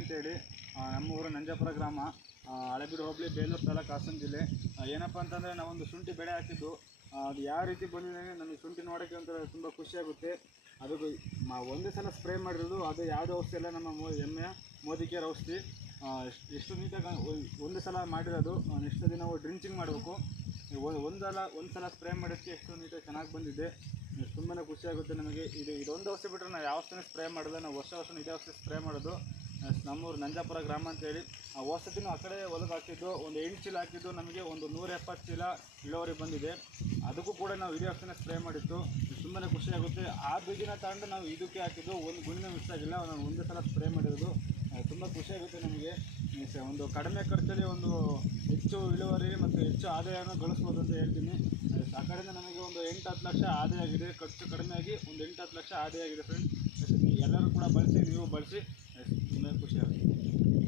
ಅಂತೇಳಿ ನಮ್ಮ ಊರು ನಂಜಾಪುರ ಗ್ರಾಮ, ಹಳೆಬೀಡು ಹೋಬಳಿ, ಬೇಲೂರು ತಾಲೂಕು, ಹಾಸನ ಜಿಲ್ಲೆ. ಏನಪ್ಪ ಅಂತಂದರೆ ನಾವೊಂದು ಶುಂಠಿ ಬೆಳೆ ಹಾಕಿದ್ದು, ಅದು ಯಾವ ರೀತಿ ಬಂದಿದೆ ನಮಗೆ ಶುಂಠಿ ನೋಡೋಕ್ಕೆ ಒಂಥರ ತುಂಬ ಖುಷಿಯಾಗುತ್ತೆ. ಅದಕ್ಕೆ ಒಂದೇ ಸಲ ಸ್ಪ್ರೇ ಮಾಡಿರೋದು, ಅದು ಯಾವುದೇ ಔಷಧಿ ಎಲ್ಲ ನಮ್ಮ ಎಮ್ಮೆ ಮೋದಿ ಕೇರ್ ಔಷಧಿ. ಎಷ್ಟು ನೀಟಾಗಿ ಒಂದು ಸಲ ಮಾಡಿರೋದು. ನೆಕ್ಸ್ಟ್ ದಿನ ನಾವು ಡ್ರಿಂಚಿಂಗ್ ಮಾಡಬೇಕು. ಒಂದು ಸಲ ಸ್ಪ್ರೇ ಮಾಡೋಕ್ಕೆ ಎಷ್ಟು ನೀಟಾಗಿ ಚೆನ್ನಾಗಿ ಬಂದಿದೆ. ತುಂಬಾ ಖುಷಿಯಾಗುತ್ತೆ ನಮಗೆ. ಇದೊಂದು ಔಷಧಿ ಬಿಟ್ಟರೆ ನಾವು ಯಾವ ಔಷಧಿನೂ ಸ್ಪ್ರೇ ಮಾಡೋಲ್ಲ. ನಾವು ವರ್ಷ ಇದೇ ಔಷಧಿ ಸ್ಪ್ರೇ ಮಾಡೋದು. ನಮ್ಮೂರು ನಂಜಾಪುರ ಗ್ರಾಮ ಅಂತೇಳಿ. ಆ ಔಷಧಿನೂ ಆ ಕಡೆ ಹೊಲಕ್ಕೆ ಹಾಕಿದ್ದು, ಒಂದು 8 ಚೀಲ ಹಾಕಿದ್ದು, ನಮಗೆ ಒಂದು 170 ಚೀಲ ಇಳುವರಿ ಬಂದಿದೆ. ಅದಕ್ಕೂ ಕೂಡ ನಾವು ಇದೇ ಔಷಧಿನ ಸ್ಪ್ರೇ ಮಾಡಿದ್ದು. ತುಂಬಾ ಖುಷಿಯಾಗುತ್ತೆ. ಆ ಬೀಜನ ತಗೊಂಡು ನಾವು ಇದಕ್ಕೆ ಹಾಕಿದ್ದು, ಒಂದು ಗುಣಿನೂ ಮಿಸ್ ಆಗಿಲ್ಲ. ನಾನು ಒಂದೇ ಸಲ ಸ್ಪ್ರೇ ಮಾಡಿರೋದು. ತುಂಬ ಖುಷಿಯಾಗುತ್ತೆ ನಮಗೆ. ಒಂದು ಕಡಿಮೆ ಖರ್ಚಲ್ಲಿ ಒಂದು ಹೆಚ್ಚು ಇಳುವರಿ ಮತ್ತು ಹೆಚ್ಚು ಆದಾಯವನ್ನು ಗಳಿಸ್ಬೋದು ಅಂತ ಹೇಳ್ತೀನಿ. ಆ ಕಡೆಯಿಂದ ನಮಗೆ ಒಂದು 8-10 ಲಕ್ಷ ಆದಾಯ ಆಗಿದೆ. ಖರ್ಚು ಕಡಿಮೆಯಾಗಿ ಒಂದು 8-10 ಲಕ್ಷ ಆದಾಯ ಆಗಿದೆ ಫ್ರೆಂಡ್ಸ್. ಎಲ್ಲರೂ ಕೂಡ ಬಳಸಿ, ನೀವು ಬಳಸಿ.